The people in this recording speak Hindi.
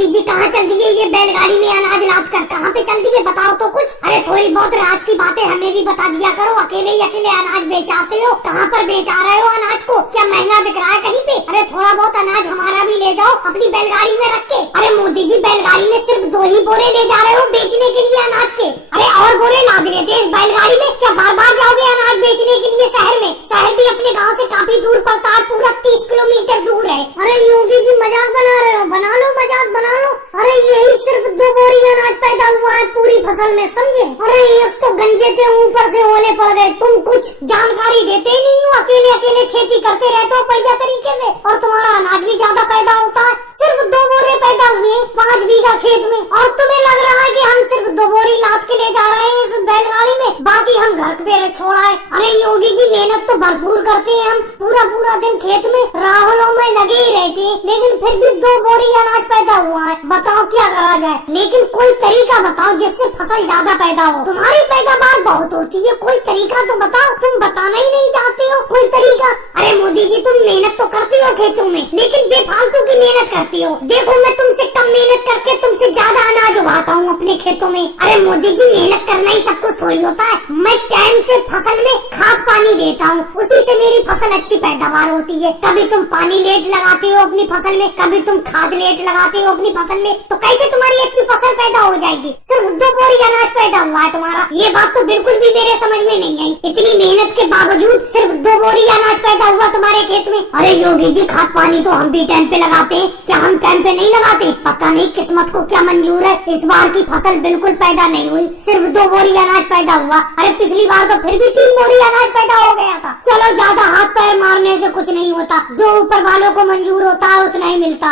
मोदी जी कहाँ चल दिए ये बैलगाड़ी में अनाज लाद कर, कहाँ पे चल दिए बताओ तो कुछ। अरे थोड़ी बहुत राज की बातें हमें भी बता दिया करो, अकेले ही अकेले अनाज बेचाते हो, कहाँ पर बेचा रहे हो अनाज को, क्या महंगा बिक रहा है कहीं पे? अरे थोड़ा बहुत अनाज हमारा भी ले जाओ अपनी बैलगाड़ी में रख के। अरे मोदी जी बैलगाड़ी में सिर्फ 2 ही बोरे ले जा रहे हो बेचने के लिए अनाज के, अरे और बोरे लाद लेते इस बैलगाड़ी में, क्या बार बार जाओगे अनाज बेचने के लिए शहर में? शहर भी अपने गाँव से काफी दूर पड़ता है, पूरा 30 किलोमीटर दूर है। अरे योगी जी मजाक बना रहे हो, बना लो मजाक बना लो। अरे यही सिर्फ 2 बोरी अनाज पैदा हुआ है पूरी फसल में, समझे? अरे एक तो गंजे थे ऊपर से ओले पड़ गए, तुम कुछ जानकारी देते ही नहीं हो, अकेले अकेले खेती करते रहते हो बढ़िया तरीके से, और तुम्हारा अनाज भी ज्यादा पैदा होता है। सिर्फ 2 बोरे पैदा हुए 5 बीघा खेत में, और तुम्हें लग रहा है कि हम सिर्फ 2 बोरी लाद के ले जा रहे हैं इस बैलगाड़ी में, बाकी हम घर पे छोड़ा है। अरे योगी जी मेहनत तो भरपूर करते हैं हम, पूरा पूरा दिन खेत में राहुलों में लगे ही रहते हैं, लेकिन फिर भी 2 बोरी अनाज पैदा हुआ है। बताओ क्या करा जाए, लेकिन कोई तरीका बताओ जिससे फसल ज्यादा पैदा हो। तुम्हारी पैदावार बहुत होती है, कोई तरीका तो बताओ, तुम बताना ही नहीं चाहते हो कोई तरीका। अरे मोदी जी तुम मेहनत तो करती हो खेतों में, लेकिन बेफालतू की मेहनत करती हो। देखो मैं तुमसे कम मेहनत करके तुमसे ज्यादा अनाज उगाता हूँ अपने खेतों में। अरे मोदी जी मेहनत करना ही सब कुछ थोड़ी होता है, मैं टाइम से फसल में खाद पानी देता हूँ, उसी से मेरी फसल अच्छी पैदावार होती है। कभी तुम पानी लेट लगाते हो अपनी फसल में, कभी तुम खाद लेट लगाते हो अपनी फसल में, तो कैसे तुम्हारी अच्छी फसल पैदा हो जाएगी? सिर्फ 2 बोरी अनाज पैदा हुआ है तुम्हारा, ये बात तो बिल्कुल भी मेरे समझ में नहीं आई। इतनी मेहनत के बावजूद सिर्फ 2 बोरी अनाज पैदा हुआ तुम्हारे खेत में। अरे योगी जी खाद पानी तो हम भी टाइम पे लगाते हैं, क्या हम टाइम पे नहीं लगाते? पता नहीं किस्मत को क्या मंजूर है, इस बार की फसल बिल्कुल पैदा नहीं हुई, सिर्फ 2 बोरी अनाज पैदा हुआ। अरे पिछली बार तो फिर भी 3 बोरी अनाज पैदा हो गया था। चलो ज्यादा हाथ पैर मारने से कुछ नहीं होता, जो ऊपर वालों को मंजूर होता है उतना ही मिलता है।